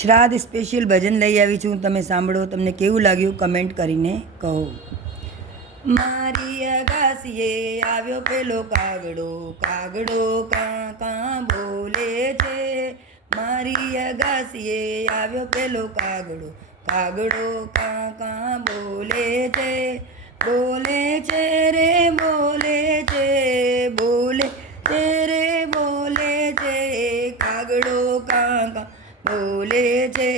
શ્રાદ્ધ સ્પેશિયલ ભજન લઈ આવી છું. તમે સાંભળો, તમને કેવું લાગ્યું કમેન્ટ કરીને કહો. મારી અગાસીએ આવ્યો પેલો કાગડો કાગડો કાં કાં બોલે છે. મારી અગાસીએ આવ્યો પેલો કાગડો કાગડો કાં કાં બોલે છે. બોલે છે રે, બોલે છે બોલે છે રે, બોલે છે. કાગડો કાં કાં બોલે છે,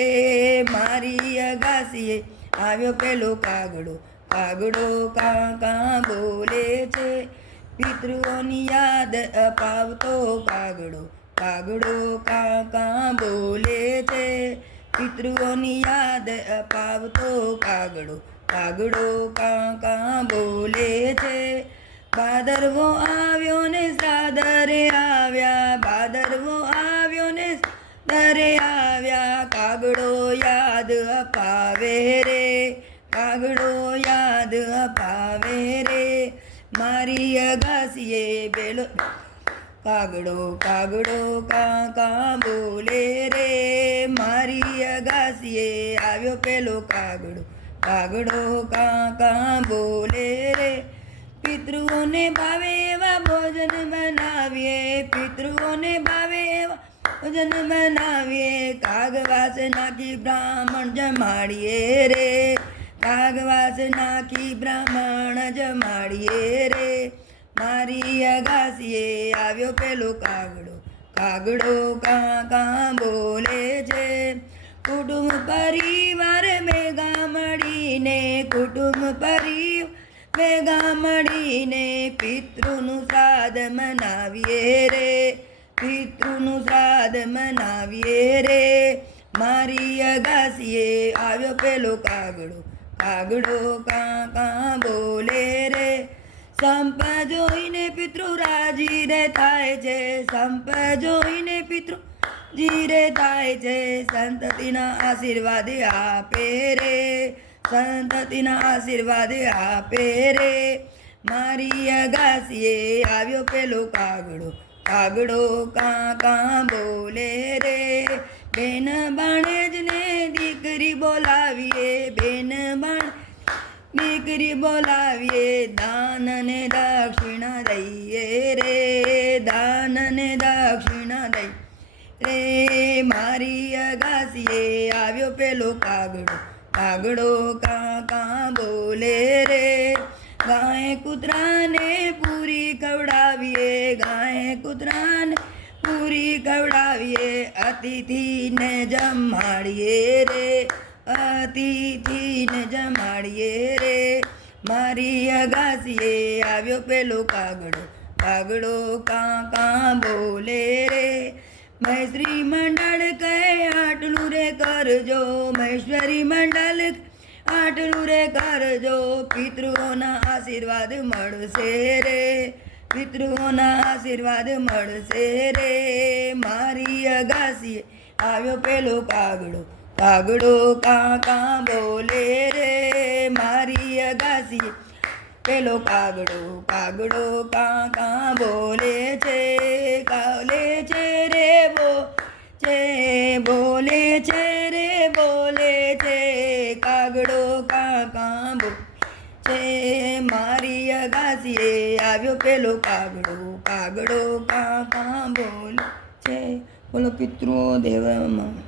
મારી અગાસીએ આવ્યો પેલો કાગડો કાગડો કાં બોલે છે, પિતૃઓની યાદ અપાવતો કાગડો કાગડો કાં બોલે છે, પિતૃઓની યાદ અપાવતો કાગડો કાગડો કાં બોલે છે ભાદરવો આવ્યો આવ્યા, કાગડો યાદ અપાવે રે, કાગડો યાદ અપાવે રે. મારી અગાસીએ બેલો, કાગડો કાગડો કાં કાં બોલે રે. મારી અગાસીએ આવ્યો પેલો કાગડો કાગડો કાં કાં બોલે રે. પિતૃઓને ભાવે એવા ભોજન બનાવીએ, પિતૃઓને ભાવે એવા ભોજન બનાવીએ કાગવાસ નાખી બ્રાહ્મણ જમાડીએ રે. કાગવાસ નાખી બ્રાહ્મણ જમાડીએ રે. મારી અગાસીએ આવ્યો પેલો કાગડો. કાગડો કાં કાં બોલે છે. કુટુંબ પરિવાર ભેગા મળીને, કુટુંબ પરિવાર ભેગા મળીને પિતૃનું સાદ મનાવીએ રે. પિતૃનું શ્રાદ્ધ મનાવીએ રે. મારી અગાસીએ આવ્યો પેલો કાગડો. કાગડો કાં કાં બોલે રે. સંપ જોઈને પિતૃ રાજી રે થાય છે. સંપ જોઈને પિતૃ જીરે થાય છે. સંતતિના આશીર્વાદ આપે રે. સંતતિના આશીર્વાદ આપે રે. મારી અગાસીએ આવ્યો પેલો કાગડો. કાગડો કાં કાં બોલે રે. બેન બાણેજને દીકરી બોલાવીએ, બેન બાણ દીકરી બોલાવીએ. દાન ને દક્ષિણા દઈએ રે દાન ને દક્ષિણા દઈ રે. મારી અગાસીએ આવ્યો પેલો કાગડો કાગડો કાં કાં બોલે રે. ગાય કૂતરાને ગાય કૂતરાને પૂરી ખવડાવીએ. અતિથિને જમાડીએ રે, અતિથિને જમાડીએ રે. મારી અગાસીએ આવ્યો પેલો કાગડો કાગડો કાં કાં બોલે રે. મૈશ્રી મંડળ કહે, આટલું રે કરજો. મહેશ્વરી મંડળ આટલું રે કરજો. પિતૃઓના આશીર્વાદ મળશે રે. પિતૃઓના આશીર્વાદ મળશે રે. મારી અગાસીએ આવ્યો પેલો કાગડો કાગડો કાં કાં બોલે રે. મારી અગાસીએ પેલો કાગડો કાગડો કાં કાં બોલે છે. કાલે છે રે બો છે. બોલે છે રે, બોલે છે. કાગડો કાં કાં બો છે. મારી અગાસીએ આવ્યો પેલો કાગડો કાગડો કાં કાં બોલ છે. બોલો પિતૃઓ દેવમાં